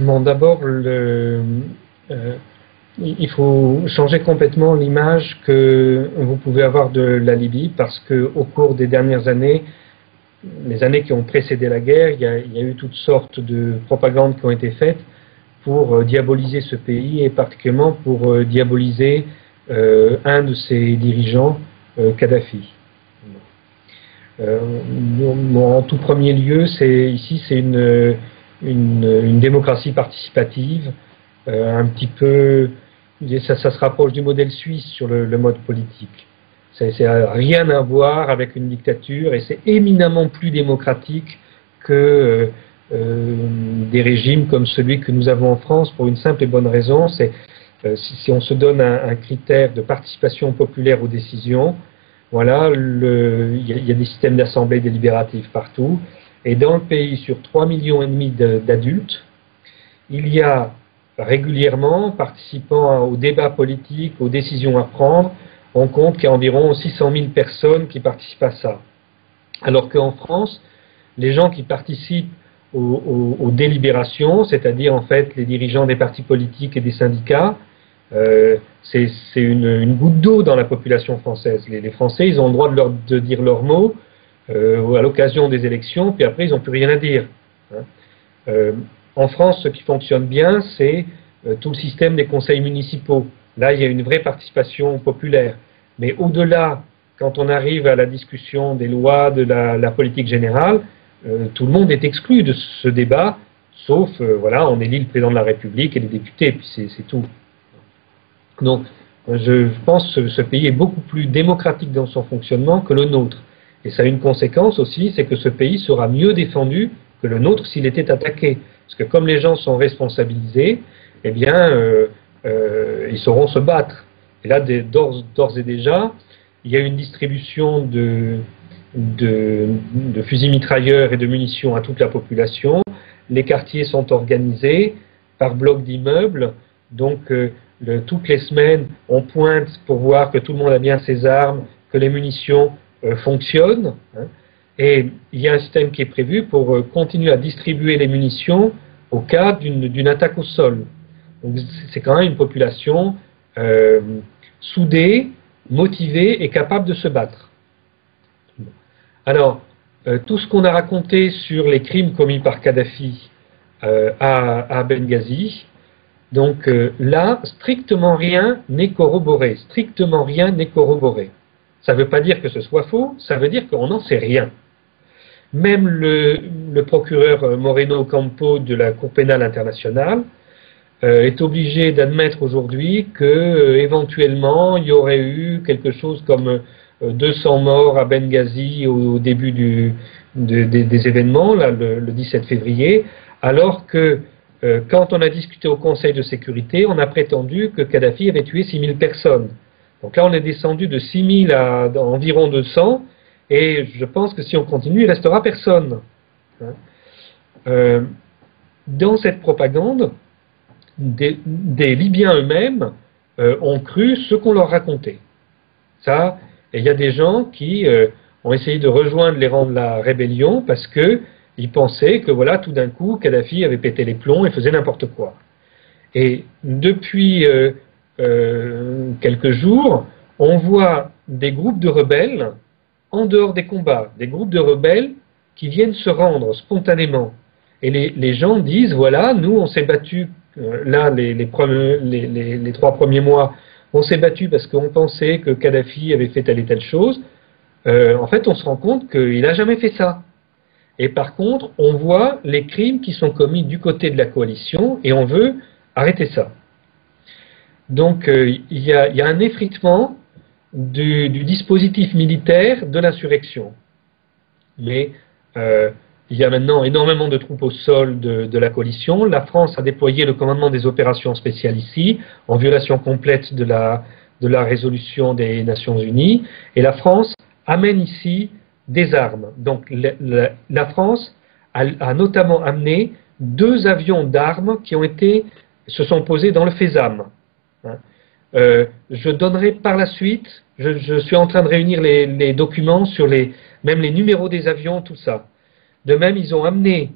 Bon, d'abord, il faut changer complètement l'image que vous pouvez avoir de la Libye, parce qu'au cours des dernières années, les années qui ont précédé la guerre, il y a eu toutes sortes de propagandes qui ont été faites pour diaboliser ce pays, et particulièrement pour diaboliser un de ses dirigeants, Kadhafi. En tout premier lieu, ici c'est une démocratie participative, un petit peu, ça se rapproche du modèle suisse sur le mode politique. Ça n'a rien à voir avec une dictature, et c'est éminemment plus démocratique que des régimes comme celui que nous avons en France, pour une simple et bonne raison, c'est si on se donne un critère de participation populaire aux décisions, voilà, il y a des systèmes d'assemblée délibérative partout, et dans le pays, sur 3,5 millions d'adultes, il y a régulièrement, participant aux débats politiques, aux décisions à prendre, on compte qu'il y a environ 600 000 personnes qui participent à ça. Alors qu'en France, les gens qui participent aux délibérations, c'est-à-dire en fait les dirigeants des partis politiques et des syndicats, c'est une goutte d'eau dans la population française. Les Français, ils ont le droit de dire leurs mots à l'occasion des élections, puis après, ils n'ont plus rien à dire. En France, ce qui fonctionne bien, c'est tout le système des conseils municipaux. Là, il y a une vraie participation populaire. Mais au-delà, quand on arrive à la discussion des lois, de la politique générale, tout le monde est exclu de ce débat, sauf, voilà, on élit le président de la République et les députés, puis c'est tout. Donc, je pense que ce pays est beaucoup plus démocratique dans son fonctionnement que le nôtre. Et ça a une conséquence aussi, c'est que ce pays sera mieux défendu que le nôtre s'il était attaqué. Parce que comme les gens sont responsabilisés, eh bien, ils sauront se battre. Et là, d'ores et déjà, il y a une distribution de fusils mitrailleurs et de munitions à toute la population. Les quartiers sont organisés par blocs d'immeubles. Donc, toutes les semaines, on pointe pour voir que tout le monde a bien ses armes, que les munitions fonctionnent. Et il y a un système qui est prévu pour continuer à distribuer les munitions au cas d'une attaque au sol. Donc, c'est quand même une population soudée, motivée et capable de se battre. Alors, tout ce qu'on a raconté sur les crimes commis par Kadhafi à Benghazi, donc là, strictement rien n'est corroboré. Strictement rien n'est corroboré. Ça ne veut pas dire que ce soit faux, ça veut dire qu'on n'en sait rien. Même le procureur Moreno Ocampo de la Cour pénale internationale est obligé d'admettre aujourd'hui qu'éventuellement il y aurait eu quelque chose comme 200 morts à Benghazi au début des événements, là, le 17 février, alors que quand on a discuté au Conseil de sécurité, on a prétendu que Kadhafi avait tué 6000 personnes. Donc là, on est descendu de 6000 à environ 200, et je pense que si on continue, il ne restera personne. Dans cette propagande, des Libyens eux-mêmes ont cru ce qu'on leur racontait. Ça, et il y a des gens qui ont essayé de rejoindre les rangs de la rébellion parce qu'ils pensaient que voilà, tout d'un coup, Kadhafi avait pété les plombs et faisait n'importe quoi. Et depuis quelques jours, on voit des groupes de rebelles en dehors des combats, des groupes de rebelles qui viennent se rendre spontanément. Et les gens disent, voilà, nous on s'est battus, là les 3 premiers mois, on s'est battus parce qu'on pensait que Kadhafi avait fait telle et telle chose. En fait, on se rend compte qu'il n'a jamais fait ça. Et par contre, on voit les crimes qui sont commis du côté de la coalition et on veut arrêter ça. Donc, il y a un effritement du dispositif militaire de l'insurrection. Mais il y a maintenant énormément de troupes au sol de la coalition. La France a déployé le commandement des opérations spéciales ici, en violation complète de la résolution des Nations Unies. Et la France amène ici des armes. Donc la France a notamment amené 2 avions d'armes qui se sont posés dans le Fezzan. Je donnerai par la suite, je suis en train de réunir les documents sur même les numéros des avions, tout ça. De même, ils ont amené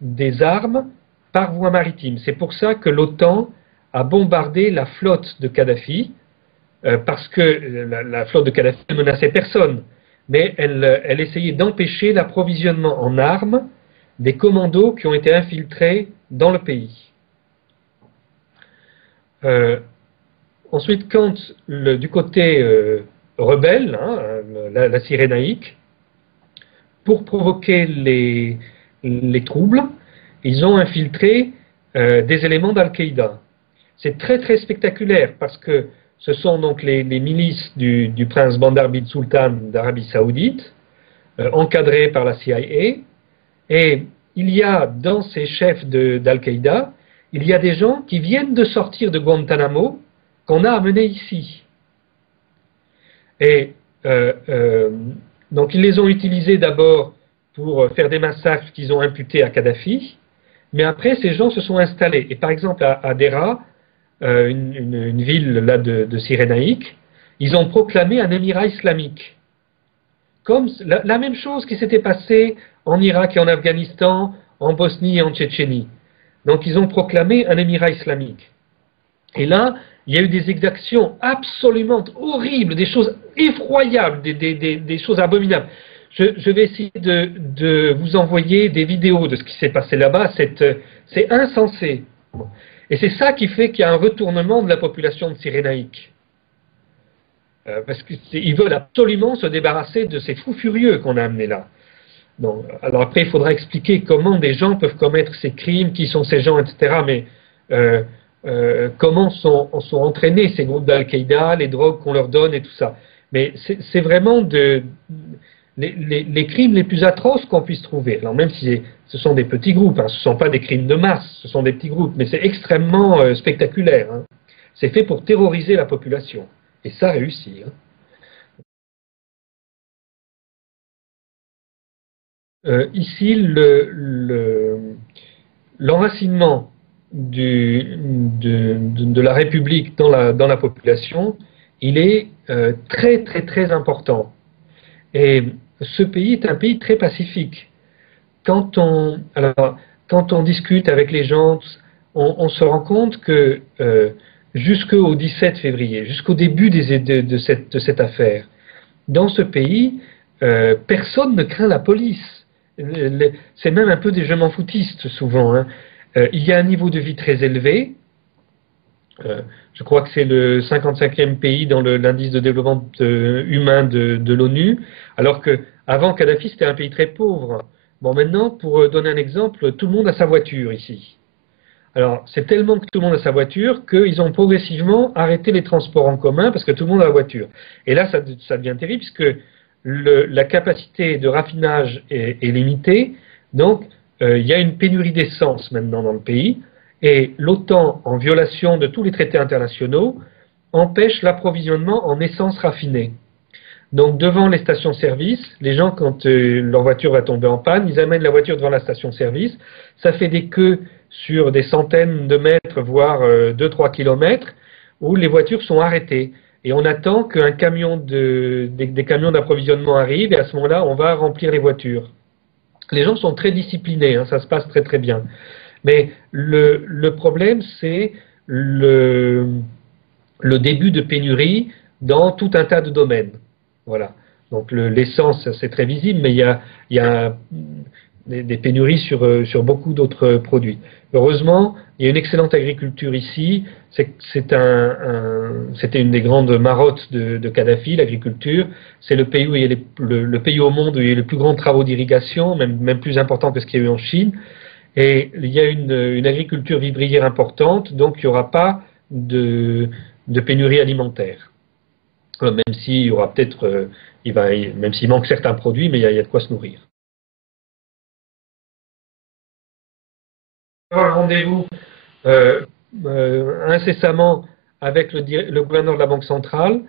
des armes par voie maritime. C'est pour ça que l'OTAN a bombardé la flotte de Kadhafi, parce que la flotte de Kadhafi ne menaçait personne, mais elle essayait d'empêcher l'approvisionnement en armes des commandos qui ont été infiltrés dans le pays. Ensuite, quand du côté rebelle, la Cyrénaïque, pour provoquer les troubles, ils ont infiltré des éléments d'Al-Qaïda. C'est très très spectaculaire parce que ce sont donc les milices du prince Bandar bin Sultan d'Arabie Saoudite, encadrés par la CIA, et il y a dans ces chefs d'Al-Qaïda, il y a des gens qui viennent de sortir de Guantanamo, qu'on a amenés ici. Et donc ils les ont utilisés d'abord pour faire des massacres qu'ils ont imputés à Kadhafi, mais après ces gens se sont installés. Et par exemple à Dera, une ville là de Cyrénaïque, ils ont proclamé un émirat islamique. Comme la même chose qui s'était passée en Irak et en Afghanistan, en Bosnie et en Tchétchénie. Donc ils ont proclamé un émirat islamique. Et là, il y a eu des exactions absolument horribles, des choses effroyables, des choses abominables. Je vais essayer de vous envoyer des vidéos de ce qui s'est passé là-bas. C'est insensé. Et c'est ça qui fait qu'il y a un retournement de la population de Cyrénaïque. Parce qu'ils veulent absolument se débarrasser de ces fous furieux qu'on a amenés là. Donc, alors après, il faudra expliquer comment des gens peuvent commettre ces crimes, qui sont ces gens, etc. Mais comment sont entraînés ces groupes d'Al-Qaïda, les drogues qu'on leur donne et tout ça. Mais c'est vraiment les crimes les plus atroces qu'on puisse trouver. Alors même si ce sont des petits groupes, hein, ce ne sont pas des crimes de masse, ce sont des petits groupes, mais c'est extrêmement spectaculaire. Hein. C'est fait pour terroriser la population. Et ça réussit. Hein. Ici, l'enracinement de la République dans la population, il est très très très important. Et ce pays est un pays très pacifique. Quand on discute avec les gens, on se rend compte que jusqu'au 17 février, jusqu'au début de cette affaire, dans ce pays, personne ne craint la police. C'est même un peu des je m'en foutistes souvent. Hein. Il y a un niveau de vie très élevé. Je crois que c'est le 55e pays dans l'indice de développement humain de l'ONU, alors qu'avant Kadhafi, c'était un pays très pauvre. Bon, maintenant, pour donner un exemple, tout le monde a sa voiture ici. Alors, c'est tellement que tout le monde a sa voiture qu'ils ont progressivement arrêté les transports en commun parce que tout le monde a la voiture. Et là, ça devient terrible puisque la capacité de raffinage est limitée. Donc, il y a une pénurie d'essence maintenant dans le pays. Et l'OTAN, en violation de tous les traités internationaux, empêche l'approvisionnement en essence raffinée. Donc, devant les stations-service, les gens, quand leur voiture va tomber en panne, ils amènent la voiture devant la station-service. Ça fait des queues sur des centaines de mètres, voire 2-3 kilomètres, où les voitures sont arrêtées. Et on attend qu'un camion des camions d'approvisionnement arrive, et à ce moment-là, on va remplir les voitures. Les gens sont très disciplinés, hein, ça se passe très très bien. Mais le problème, c'est le début de pénurie dans tout un tas de domaines. Voilà. Donc l'essence, c'est très visible, mais il y a des pénuries sur beaucoup d'autres produits. Heureusement, il y a une excellente agriculture ici. C'était une des grandes marottes de Kadhafi, l'agriculture. C'est le pays où il y a le pays au monde où il y a les plus grands travaux d'irrigation, même plus importants que ce qu'il y a eu en Chine. Et il y a une agriculture vivrière importante, donc il n'y aura pas de pénurie alimentaire. Même s'il y aura peut-être, même s'il manque certains produits, mais il y a de quoi se nourrir. Un rendez-vous incessamment avec le gouverneur de la Banque centrale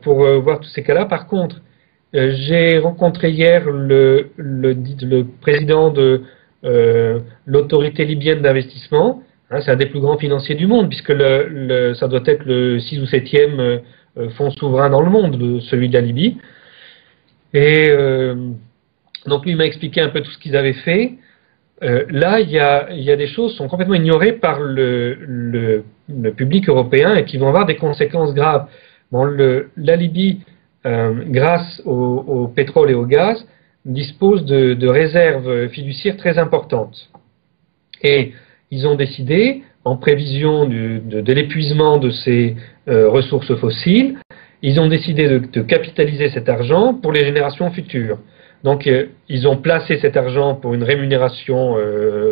pour voir tous ces cas-là. Par contre, j'ai rencontré hier le président de l'autorité libyenne d'investissement. Hein, c'est un des plus grands financiers du monde, puisque ça doit être le 6 ou 7e fonds souverain dans le monde, celui de la Libye. Et donc lui m'a expliqué un peu tout ce qu'ils avaient fait. là, il y a des choses qui sont complètement ignorées par le public européen et qui vont avoir des conséquences graves. Bon, la Libye, grâce au pétrole et au gaz, dispose de réserves fiduciaires très importantes. Et ils ont décidé, en prévision de l'épuisement de ces ressources fossiles, ils ont décidé de capitaliser cet argent pour les générations futures. Donc, ils ont placé cet argent pour une rémunération,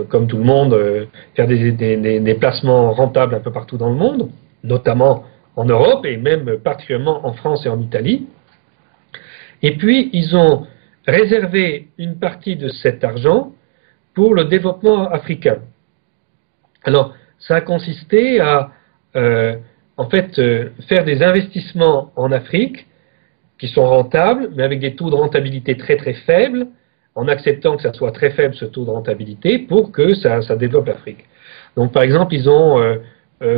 comme tout le monde, faire des placements rentables un peu partout dans le monde, notamment en Europe et même particulièrement en France et en Italie. Et puis, ils ont réservé une partie de cet argent pour le développement africain. Alors, ça a consisté à, en fait, faire des investissements en Afrique qui sont rentables, mais avec des taux de rentabilité très très faibles, en acceptant que ça soit très faible ce taux de rentabilité pour que ça développe l'Afrique. Donc par exemple, ils ont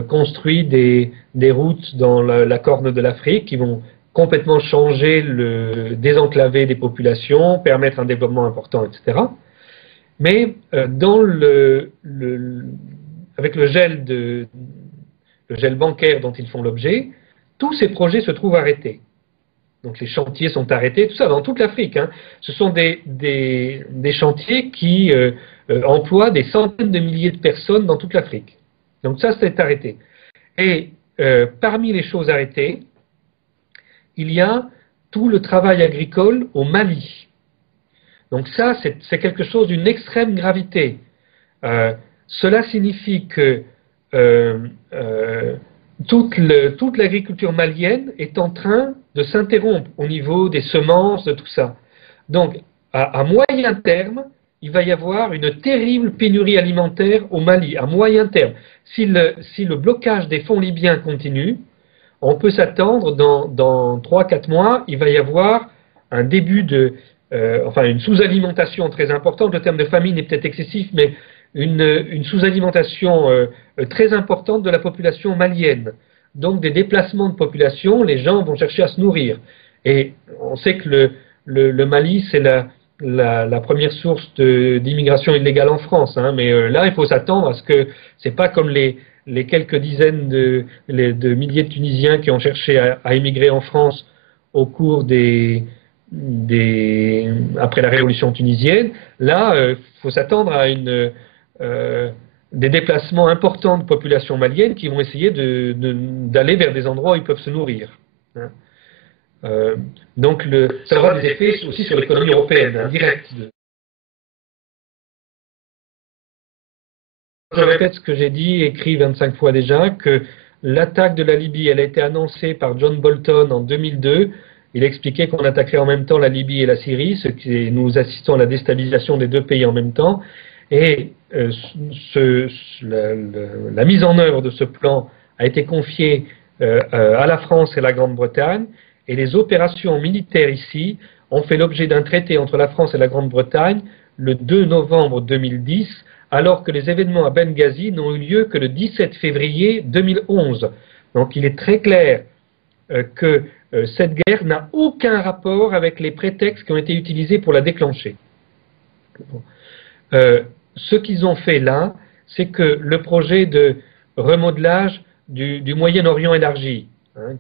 construit des routes dans la corne de l'Afrique qui vont complètement changer désenclaver des populations, permettre un développement important, etc. Mais avec le gel bancaire dont ils font l'objet, tous ces projets se trouvent arrêtés. Donc les chantiers sont arrêtés, tout ça dans toute l'Afrique. Hein. Ce sont des chantiers qui emploient des centaines de milliers de personnes dans toute l'Afrique. Donc ça, c'est arrêté. Et parmi les choses arrêtées, il y a tout le travail agricole au Mali. Donc ça, c'est quelque chose d'une extrême gravité. Cela signifie que toute l'agriculture malienne est en train de s'interrompre au niveau des semences, de tout ça. Donc, à moyen terme, il va y avoir une terrible pénurie alimentaire au Mali, à moyen terme. Si le blocage des fonds libyens continue, on peut s'attendre, dans 3-4 mois, il va y avoir un début une sous-alimentation très importante. Le terme de famine est peut-être excessif, mais une sous-alimentation très importante de la population malienne. Donc des déplacements de population, les gens vont chercher à se nourrir. Et on sait que le Mali, c'est la première source d'immigration illégale en France. Hein, mais là, il faut s'attendre à ce que c'est pas comme les quelques dizaines de milliers de Tunisiens qui ont cherché à immigrer en France au cours après la révolution tunisienne. Là, il faut s'attendre à des déplacements importants de populations maliennes qui vont essayer d'aller vers des endroits où ils peuvent se nourrir. Hein. Donc ça aura des effets aussi sur l'économie européenne, indirects. Je répète ce que j'ai dit, écrit 25 fois déjà, que l'attaque de la Libye, elle a été annoncée par John Bolton en 2002. Il expliquait qu'on attaquerait en même temps la Libye et la Syrie, nous assistons à la déstabilisation des deux pays en même temps. Et la mise en œuvre de ce plan a été confiée à la France et la Grande-Bretagne, et les opérations militaires ici ont fait l'objet d'un traité entre la France et la Grande-Bretagne le 2 novembre 2010, alors que les événements à Benghazi n'ont eu lieu que le 17 février 2011. Donc il est très clair que cette guerre n'a aucun rapport avec les prétextes qui ont été utilisés pour la déclencher. Ce qu'ils ont fait là, c'est que le projet de remodelage du Moyen-Orient élargi, hein,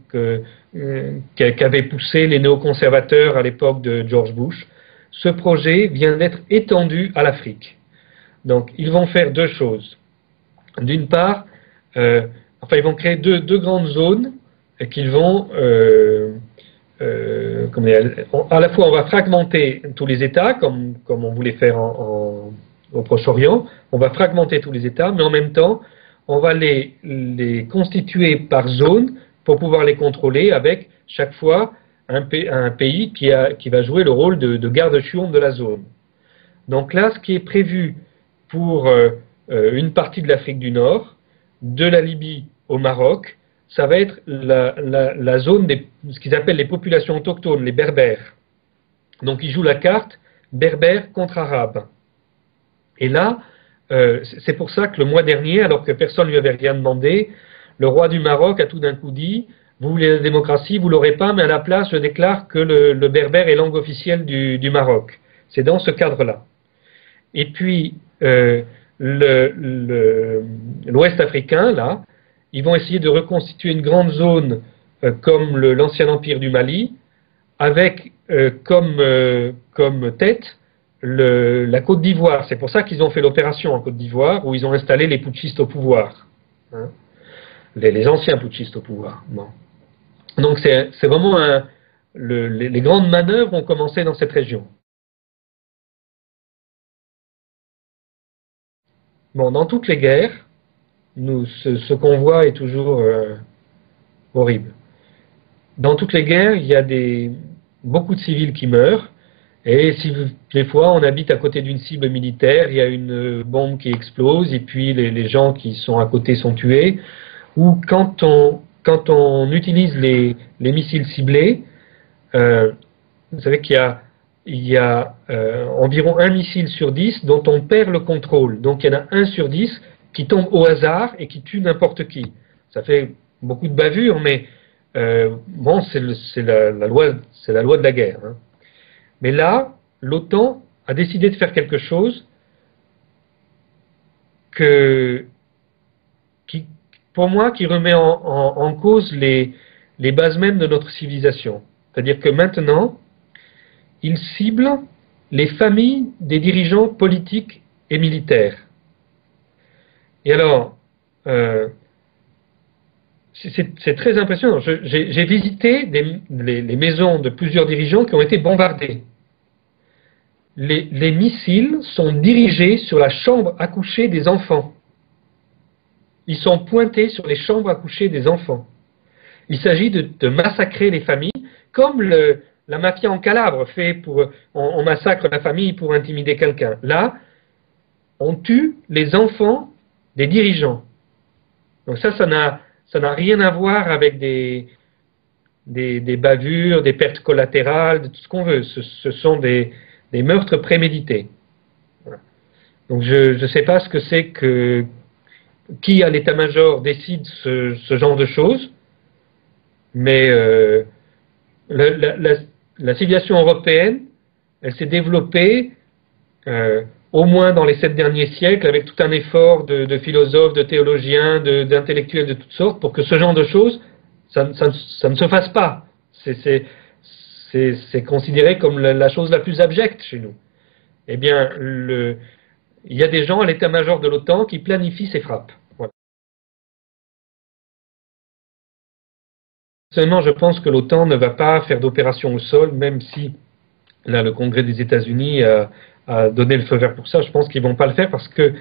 qu'avaient poussé les néoconservateurs à l'époque de George Bush, ce projet vient d'être étendu à l'Afrique. Donc ils vont faire deux choses. D'une part, ils vont créer deux grandes zones qu'ils vont... à la fois on va fragmenter tous les États, comme on voulait faire au Proche-Orient, on va fragmenter tous les États, mais en même temps, on va les constituer par zone pour pouvoir les contrôler avec chaque fois un pays qui va jouer le rôle de garde-chiourme de la zone. Donc là, ce qui est prévu pour une partie de l'Afrique du Nord, de la Libye au Maroc, ça va être la zone ce qu'ils appellent les populations autochtones, les berbères. Donc ils jouent la carte berbère contre arabe. Et là, c'est pour ça que le mois dernier, alors que personne ne lui avait rien demandé, le roi du Maroc a tout d'un coup dit « Vous voulez la démocratie, vous ne l'aurez pas, mais à la place, je déclare que le berbère est langue officielle du Maroc. » C'est dans ce cadre-là. Et puis, euh, l'Ouest africain, là, ils vont essayer de reconstituer une grande zone comme l'ancien empire du Mali, avec comme tête la Côte d'Ivoire. C'est pour ça qu'ils ont fait l'opération en Côte d'Ivoire, où ils ont installé les putschistes au pouvoir, hein, les anciens putschistes au pouvoir. Bon. Donc c'est vraiment les grandes manœuvres ont commencé dans cette région. Bon, dans toutes les guerres, ce qu'on voit est toujours horrible. Dans toutes les guerres, il y a beaucoup de civils qui meurent, et si des fois on habite à côté d'une cible militaire, il y a une bombe qui explose, et puis les gens qui sont à côté sont tués, ou quand on utilise les missiles ciblés, vous savez qu'il y a environ un missile sur 10 dont on perd le contrôle. Donc il y en a un sur 10 qui tombe au hasard et qui tue n'importe qui. Ça fait beaucoup de bavures, mais bon, c'est la loi de la guerre, hein. Mais là, l'OTAN a décidé de faire quelque chose pour moi, qui remet en cause les bases mêmes de notre civilisation. C'est-à-dire que maintenant, il cible les familles des dirigeants politiques et militaires. Et alors, c'est très impressionnant. J'ai visité les maisons de plusieurs dirigeants qui ont été bombardées. Les missiles sont dirigés sur la chambre à coucher des enfants. Ils sont pointés sur les chambres à coucher des enfants. Il s'agit de massacrer les familles, comme la mafia en Calabre fait on massacre la famille pour intimider quelqu'un. Là, on tue les enfants des dirigeants. Donc ça n'a rien à voir avec des bavures, des pertes collatérales, de tout ce qu'on veut. Ce sont des meurtres prémédités. Voilà. Donc je ne sais pas ce que c'est qui à l'état-major décide ce genre de choses, mais la civilisation européenne, elle s'est développée au moins dans les 7 derniers siècles avec tout un effort de philosophes, de théologiens, d'intellectuels de toutes sortes pour que ce genre de choses, ça ne se fasse pas. C'est considéré comme la chose la plus abjecte chez nous. Eh bien, il y a des gens à l'état-major de l'OTAN qui planifient ces frappes. Voilà. Seulement, je pense que l'OTAN ne va pas faire d'opération au sol, même si là, le Congrès des États-Unis a donné le feu vert pour ça. Je pense qu'ils ne vont pas le faire parce que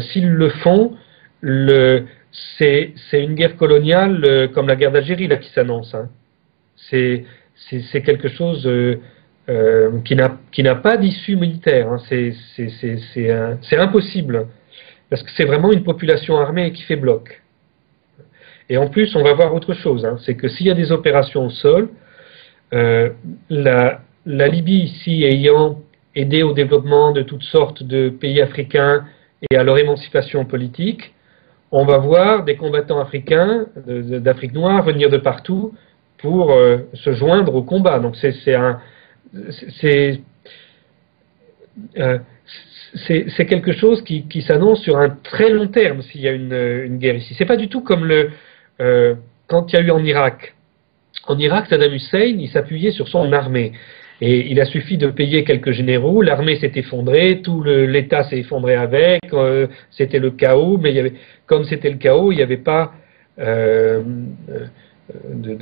s'ils le font, c'est une guerre coloniale comme la guerre d'Algérie là qui s'annonce, hein. C'est quelque chose qui n'a pas d'issue militaire, hein. C'est impossible parce que c'est vraiment une population armée qui fait bloc. Et en plus, on va voir autre chose, hein, c'est que s'il y a des opérations au sol, la Libye ici ayant aidé au développement de toutes sortes de pays africains et à leur émancipation politique, on va voir des combattants africains d'Afrique noire venir de partout pour se joindre au combat. Donc c'est quelque chose qui s'annonce sur un très long terme s'il y a une guerre ici. C'est pas du tout comme quand il y a eu en Irak. En Irak, Saddam Hussein, il s'appuyait sur son armée. Et il a suffi de payer quelques généraux, l'armée s'est effondrée, tout l'État s'est effondré avec, c'était le chaos, mais comme c'était le chaos, il n'y avait pas de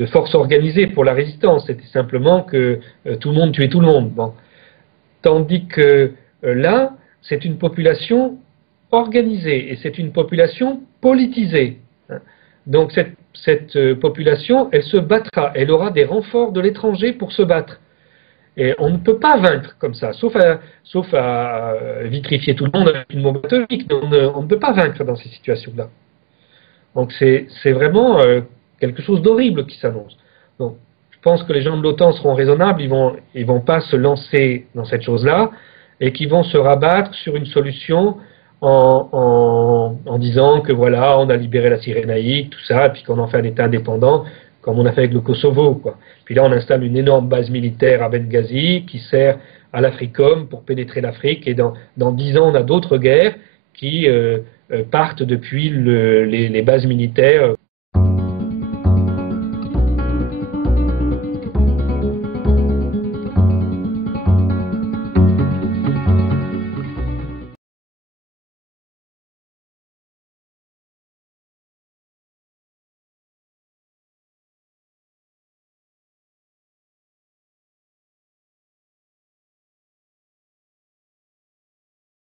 force organisée pour la résistance, c'était simplement que tout le monde tuait tout le monde. Bon. Tandis que là, c'est une population organisée et c'est une population politisée. Donc cette population, elle se battra, elle aura des renforts de l'étranger pour se battre. Et on ne peut pas vaincre comme ça, sauf à vitrifier tout le monde avec une bombe atomique, mais on ne peut pas vaincre dans ces situations-là. Donc c'est vraiment quelque chose d'horrible qui s'annonce. Donc je pense que les gens de l'OTAN seront raisonnables, ils vont pas se lancer dans cette chose-là, et qu'ils vont se rabattre sur une solution en disant que voilà, on a libéré la Cyrénaïque, tout ça, et puis qu'on en fait un État indépendant, comme on a fait avec le Kosovo, quoi. Puis là, on installe une énorme base militaire à Benghazi qui sert à l'Africom pour pénétrer l'Afrique. Et dans 10 ans, on a d'autres guerres qui partent depuis les bases militaires